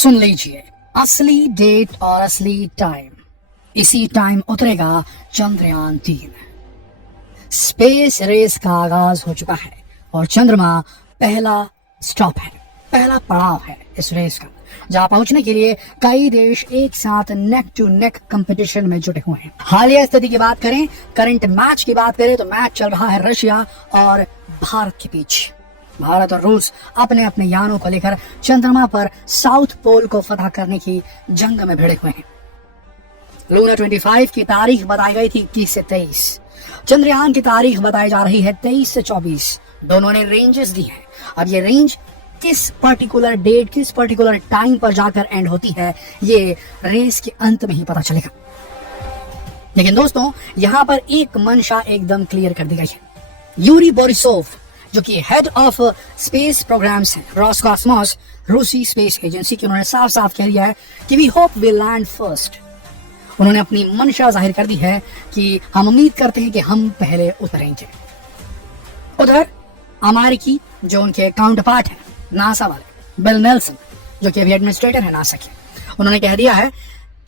सुन लीजिए असली डेट और असली टाइम। इसी टाइम उतरेगा चंद्रयान-3। स्पेस रेस का आगाज हो चुका है और चंद्रमा पहला स्टॉप है, पहला पड़ाव है इस रेस का, जहां पहुंचने के लिए कई देश एक साथ नेक टू नेक कंपटीशन में जुटे हुए हैं। हालिया स्थिति की बात करें, करंट मैच की बात करें तो मैच चल रहा है रशिया और भारत के बीच। भारत और रूस अपने अपने यानों को लेकर चंद्रमा पर साउथ पोल को फतह करने की जंग में भिड़े हुए हैं। लूना 25 की तारीख बताई गई थी 21 से 23। चंद्रयान की तारीख बताई जा रही है 23 से 24। दोनों ने रेंजेस दी हैं। अब ये रेंज किस पर्टिकुलर डेट, किस पर्टिकुलर टाइम पर जाकर एंड होती है, ये रेस के अंत में ही पता चलेगा। लेकिन दोस्तों, यहां पर एक मंशा एकदम क्लियर कर दी गई है। यूरी बोरिसोव, जो कि हेड ऑफ स्पेस प्रोग्राम्स हैं रोसकॉस्मोस, रूसी स्पेस एजेंसी की, उन्होंने साफ साफ कह दिया है कि we hope we land first. उन्होंने अपनी मंशा जाहिर कर दी है कि हम उम्मीद करते हैं कि हम पहले उतरेंगे। उधर अमेरिकी जो उनके काउंटर पार्ट है नासा वाले बिल नेल्सन, जो कि अभी एडमिनिस्ट्रेटर है नासा के, उन्होंने कह दिया है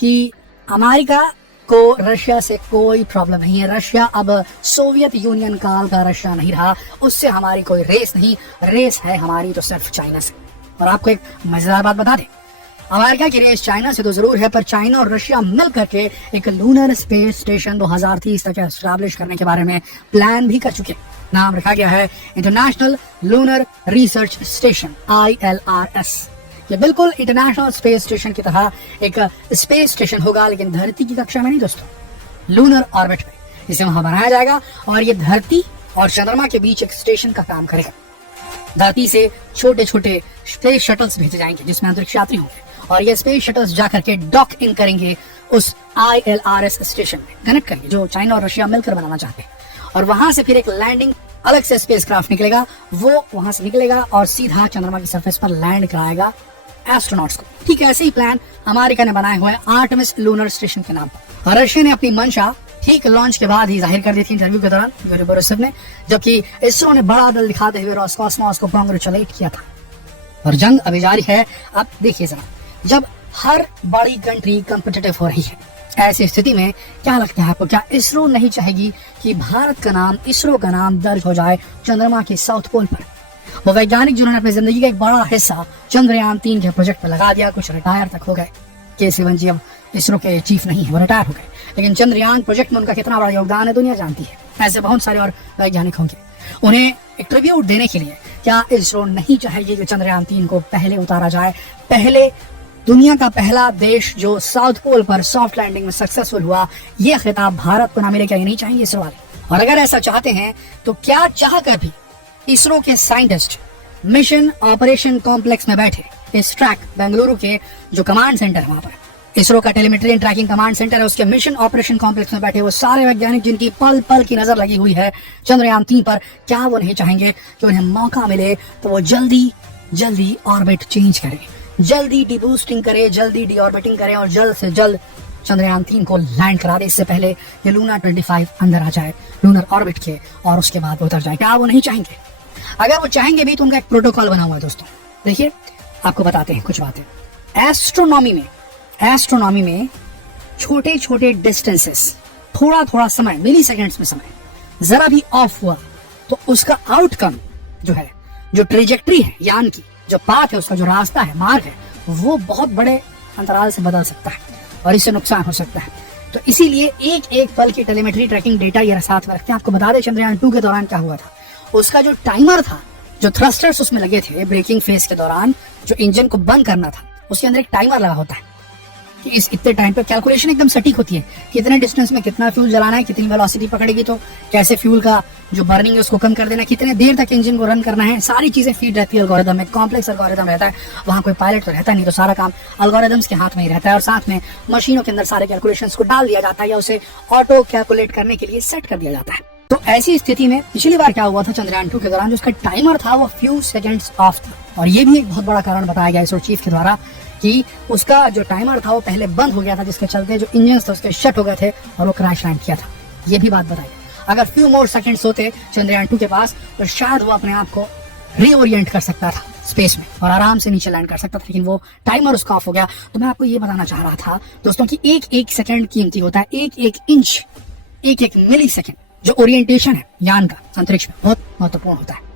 कि अमेरिका को रशिया से कोई प्रॉब्लम नहीं है। रशिया अब सोवियत यूनियन काल का रशिया नहीं रहा, उससे हमारी कोई रेस नहीं, रेस है हमारी तो सिर्फ चाइना से। और आपको एक मजेदार बात बता दें, अमेरिका की रेस चाइना से तो जरूर है, पर चाइना और रशिया मिल करके एक लूनर स्पेस स्टेशन 2030 तक एस्टैब्लिश करने के बारे में प्लान भी कर चुके हैं। नाम रखा गया है international lunar research station, ILRS। ये बिल्कुल इंटरनेशनल स्पेस स्टेशन की तरह एक स्पेस स्टेशन होगा, लेकिन धरती की कक्षा में नहीं दोस्तों, लूनर ऑर्बिट में इसे वहां बनाया जाएगा। और ये धरती और चंद्रमा के बीच एक स्टेशन का काम करेगा। धरती से छोटे छोटे स्पेस शटल्स भेजे जाएंगे जिसमें अंतरिक्ष यात्री होंगे, और ये स्पेस शटल्स जाकर के डॉक इन करेंगे उस ILRS स्टेशन में, कनेक्ट करेंगे, जो चाइना और रशिया मिलकर बनाना चाहते हैं। और वहां से फिर एक लैंडिंग अलग से स्पेसक्राफ्ट निकलेगा, वो वहां से निकलेगा और सीधा चंद्रमा की सरफेस पर लैंड कराएगा एस्ट्रोनॉट्स को। ठीक है, ऐसे ही प्लान अमेरिका ने बनाए हुए हैं आर्टेमिस लूनर स्टेशन के नाम पर। और रशिया ने अपनी मंशा ठीक लॉन्च के बाद ही जाहिर कर दी थी इंटरव्यू के दौरान यूरी बोरिसोव ने, जबकि इसरो ने बड़ा दल दिखाते हुए रोसकॉस्मोस को कांग्रेचुलेट किया था। और जंग अभी जारी है। अब देखिए जरा, जब हर बड़ी कंट्री कॉम्पिटिटिव हो रही है, ऐसी स्थिति में क्या लगता है आपको, क्या इसरो नहीं चाहेगी कि भारत का नाम, इसरो का नाम दर्ज हो जाए चंद्रमा के साउथ पोल पर? वो वैज्ञानिक जिन्होंने अपनी जिंदगी का एक बड़ा हिस्सा चंद्रयान-3 के प्रोजेक्ट पर लगा दिया, कुछ रिटायर तक हो गए। के सिवन जी अब इसरो के चीफ नहीं है, वो रिटायर हो गए, लेकिन चंद्रयान प्रोजेक्ट में उनका कितना बड़ा योगदान है दुनिया जानती है। ऐसे बहुत सारे और वैज्ञानिक होंगे। उन्हें एक ट्रिब्यूट देने के लिए क्या इसरो नहीं चाहेगी कि चंद्रयान-3 को पहले उतारा जाए? पहले दुनिया का पहला देश जो साउथ पोल पर सॉफ्ट लैंडिंग में सक्सेसफुल हुआ, ये खिताब भारत को ना मिले, क्या ये नहीं चाहिए इसरो वाले? और अगर ऐसा चाहते हैं तो क्या चाह कर भी इसरो के साइंटिस्ट मिशन ऑपरेशन कॉम्प्लेक्स में बैठे इस ट्रैक बेंगलुरु के जो कमांड सेंटर है, वहां पर इसरो का telemetry and tracking command centre है, उसके मिशन ऑपरेशन कॉम्प्लेक्स में बैठे वो सारे वैज्ञानिक जिनकी पल पल की नजर लगी हुई है चंद्रयान-3 पर, क्या वो नहीं चाहेंगे कि उन्हें मौका मिले तो वो जल्दी ऑर्बिट चेंज करें, जल्दी डीबूस्टिंग करे, जल्दी डीऑर्बिटिंग करें और जल्द से जल्द चंद्रयान-3 को लैंड करा दे। इससे पहले ये लूना 25 अंदर आ जाए लूनर ऑर्बिट के, और उसके बाद वो उतर जाए। क्या वो नहीं चाहेंगे? अगर वो चाहेंगे भी तो उनका एक प्रोटोकॉल बना हुआ है दोस्तों। देखिए, आपको बताते हैं कुछ बातें। एस्ट्रोनॉमी में छोटे छोटे डिस्टेंसेस, थोड़ा समय, मिली सेकेंड्स में समय जरा भी ऑफ हुआ तो उसका आउटकम जो है, जो ट्रेजेक्ट्री है यान की, जो पाथ है, उसका जो रास्ता है, मार्ग है, वो बहुत बड़े अंतराल से बदल सकता है और इससे नुकसान हो सकता है। तो इसीलिए एक एक पल की टेलीमेट्री ट्रैकिंग डेटा ये साथ में रखते हैं। आपको बता दें चंद्रयान-2 के दौरान क्या हुआ था। उसका जो टाइमर था, जो थ्रस्टर्स उसमें लगे थे ब्रेकिंग फेज के दौरान, जो इंजन को बंद करना था, उसके अंदर एक टाइमर लगा होता है कि इस इतने टाइम पे कैलकुलेशन एकदम सटीक होती है, कितने डिस्टेंस में कितना फ्यूल जलाना है, कितनी वेलोसिटी पकड़ेगी तो कैसे फ्यूल का जो बर्निंग है उसको कम कर देना है, कितने देर तक इंजन को रन करना है, सारी चीजें फीड रहती है एल्गोरिदम में। कॉम्प्लेक्स एल्गोरिदम रहता है, वहां कोई पायलट तो रहता नहीं, तो सारा काम एल्गोरिदम्स के हाथ में ही रहता है। और साथ में मशीनों के अंदर सारे कैलकुलेशंस को डाल दिया जाता है या उसे ऑटो कैलकुलेट करने के लिए सेट कर दिया जाता है। तो ऐसी स्थिति में पिछली बार क्या हुआ था चंद्रयान-2 के दौरान, जो उसका टाइमर था वो फ्यू सेकेंड्स ऑफ था। और ये भी एक बहुत बड़ा कारण बताया गया इसरो चीफ के द्वारा कि उसका जो टाइमर था वो पहले बंद हो गया था, जिसके चलते जो इंजन थे उसके शट हो गए थे और वो क्रैश लैंड किया था। ये भी बात बताई। अगर फ्यू मोर सेकंड्स होते चंद्रयान-2 के पास तो शायद वो अपने आप को रीओरिएंट कर सकता था स्पेस में और आराम से नीचे लैंड कर सकता था, लेकिन वो टाइमर उसका ऑफ हो गया। तो मैं आपको ये बताना चाह रहा था दोस्तों कि एक एक सेकंड कीमती होता है, एक एक इंच, एक एक मिली सेकेंड जो ओरिएंटेशन है यान का अंतरिक्ष में, बहुत महत्वपूर्ण होता है।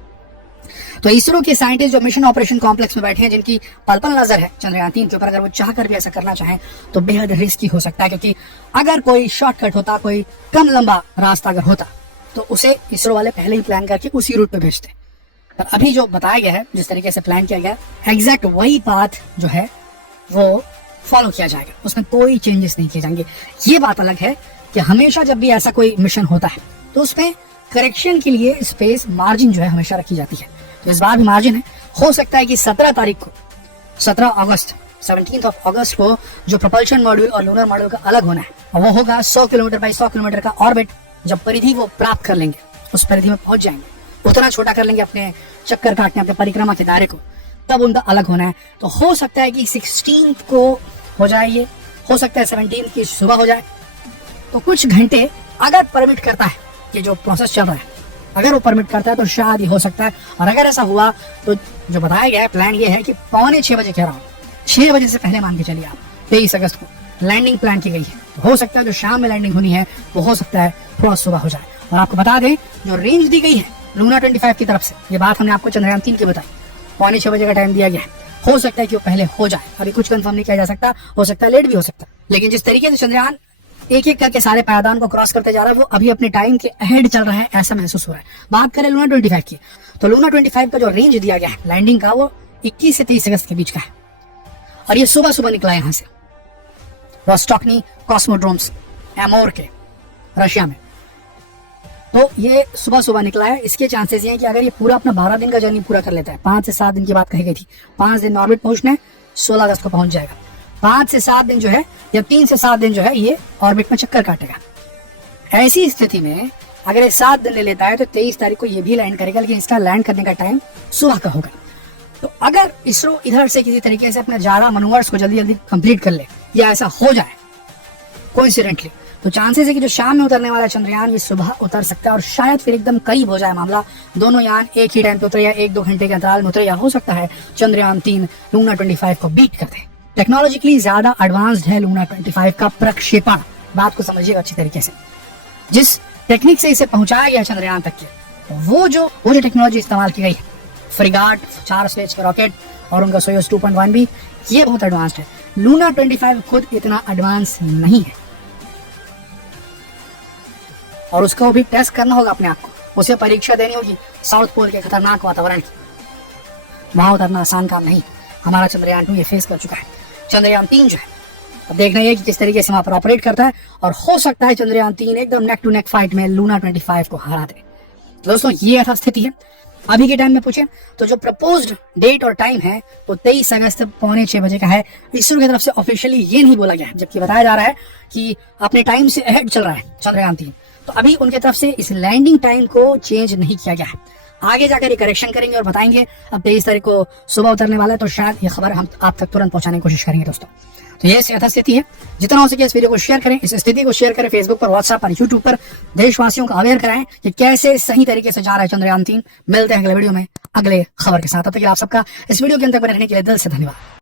तो इसरो के साइंटिस्ट जो मिशन ऑपरेशन कॉम्प्लेक्स में बैठे हैं, जिनकी पल पल नजर है चंद्रयान 3 के ऊपर, अगर वो चाहकर भी ऐसा करना चाहें तो बेहद रिस्की हो सकता है, क्योंकि अगर कोई शॉर्टकट होता, कोई कम लंबा रास्ता अगर होता तो उसे इसरो वाले पहले ही प्लान करके उसी रूट पे भेजते। पर अभी जो बताया गया है, जिस तरीके से प्लान किया गया, एग्जैक्ट वही पाथ जो है वो फॉलो किया जाएगा, उसमें कोई चेंजेस नहीं किए जाएंगे। ये बात अलग है कि हमेशा जब भी ऐसा कोई मिशन होता है तो उसमें करेक्शन के लिए स्पेस मार्जिन जो है हमेशा रखी जाती है। तो इस बार भी मार्जिन है। हो सकता है कि 17 तारीख को, 17 अगस्त 17 अगस्त को जो प्रोपल्शन मॉड्यूल और लूनर मॉड्यूल का अलग होना है, और वो होगा 100 किलोमीटर बाई 100 किलोमीटर का ऑर्बिट। जब परिधि वो प्राप्त कर लेंगे, उस परिधि में पहुंच जाएंगे, उतना छोटा कर लेंगे अपने चक्कर काटने, अपने परिक्रमा के दायरे को, तब उनका अलग होना है। तो हो सकता है कि 16 को हो जाए, ये हो सकता है 17 की सुबह हो जाए। तो कुछ घंटे अगर परमिट करता है, ये जो प्रोसेस चल रहा है, अगर वो परमिट करता है तो शायद ये हो सकता है। और अगर ऐसा हुआ तो जो बताया गया है, प्लान ये है कि 5:45 बजे, कह रहा हूँ 6 बजे से पहले मान के चलिए आप, 23 अगस्त को लैंडिंग प्लान की गई है। हो सकता है जो शाम में लैंडिंग होनी है वो हो सकता है थोड़ा सुबह हो जाए। और आपको बता दें, जो रेंज दी गई है लूना 25 की तरफ से, ये बात हमने आपको चंद्रयान 3 की बताई, 5:45 बजे का टाइम दिया गया है। हो सकता है कि वो पहले हो जाए, अभी कुछ कंफर्म नहीं किया जा सकता, हो सकता है लेट भी हो सकता है। लेकिन जिस तरीके से चंद्रयान एक एक करके सारे पायदान को क्रॉस करते जा रहा है, वो अभी अपने टाइम के अहेड चल रहा है, ऐसा महसूस हो रहा है। बात करें लूना 25 की, तो लूना 25 का जो रेंज दिया गया है लैंडिंग का, वो 21 से 23 अगस्त के बीच का है। और ये सुबह सुबह निकला है यहाँ से रोस्टोक्नी कॉस्मोड्रोम्स एमोर के, रशिया में। तो ये सुबह सुबह निकला है। इसके चांसेस ये हैं कि अगर ये पूरा अपना 12 दिन का जर्नी पूरा कर लेता है, 5 से 7 दिन की बात कही गई थी, 5 दिन ऑर्बिट पहुंचना है, 16 अगस्त को पहुंच जाएगा। 5 से 7 दिन जो है, या 3 से 7 दिन जो है, ये ऑर्बिट में चक्कर काटेगा। ऐसी स्थिति में अगर ये 7 दिन ले लेता है तो 23 तारीख को ये भी लैंड करेगा, लेकिन इसका लैंड करने का टाइम सुबह का होगा। तो अगर इसरो इधर से किसी तरीके से अपने ज्यादा मनोवर्स को जल्दी जल्दी कंप्लीट कर ले, या ऐसा हो जाए कोइंसिडेंटली, तो चांसेस है कि जो शाम में उतरने वाला चंद्रयान ये सुबह उतर सकता है, और शायद फिर एकदम करीब हो जाए मामला, दोनों यान एक ही टाइम पे उतरे या 1-2 घंटे के अंतराल में उतरे, या हो सकता है चंद्रयान 3 लूना 25 को बीट कर दे। टेक्नोलॉजिकली ज्यादा एडवांस्ड है लूना 25 का प्रक्षेपण, बात को समझिएगा अच्छी तरीके से। जिस टेक्निक से इसे पहुंचाया गया चंद्रयान तक के, वो जो टेक्नोलॉजी इस्तेमाल की गई है, फ्रिगाट, 4 स्टेज के रॉकेट और उनका सोयूज 2.1 भी, ये बहुत एडवांस्ड है। लूना 25 खुद इतना एडवांस नहीं है, और उसको भी टेस्ट करना होगा अपने आप को, उसे परीक्षा देनी होगी साउथ पोल के खतरनाक वातावरण की। वहां उतरना आसान काम नहीं। हमारा चंद्रयान 2 ये फेस कर चुका है। चंद्रयान 3 जो है, अब देखना है कि किस तरीके से वहां पर ऑपरेट करता है, और हो सकता है चंद्रयान 3 एकदम नेक टू नेक फाइट में लूना 25 को हरा दे। तो दोस्तों, ये यथास्थिति है अभी के टाइम में। पूछे तो जो प्रपोज्ड डेट और टाइम है वो 23 अगस्त 5:45 बजे का है। इसरो की तरफ से ऑफिशियली ये नहीं बोला गया है, जबकि बताया जा रहा है कि अपने टाइम से अहेड चल रहा है चंद्रयान 3। तो अभी उनके तरफ से इस लैंडिंग टाइम को चेंज नहीं किया गया है। आगे जाकर ये करेक्शन करेंगे और बताएंगे। अब 23 तारीख को सुबह उतरने वाला है, तो शायद ये खबर हम आप तक तुरंत पहुंचाने की कोशिश करेंगे दोस्तों। तो ये यथास्थिति है। जितना हो सके इस वीडियो को शेयर करें, इस स्थिति को शेयर करें फेसबुक पर, व्हाट्सएप पर, यूट्यूब पर। देशवासियों को अवेयर कराएं कि कैसे सही तरीके से जा रहा है चंद्रयान 3। मिलते हैं अगले वीडियो में अगले खबर के साथ। तब तक आप सबका इस वीडियो के अंदर बने रहने के लिए दिल से धन्यवाद।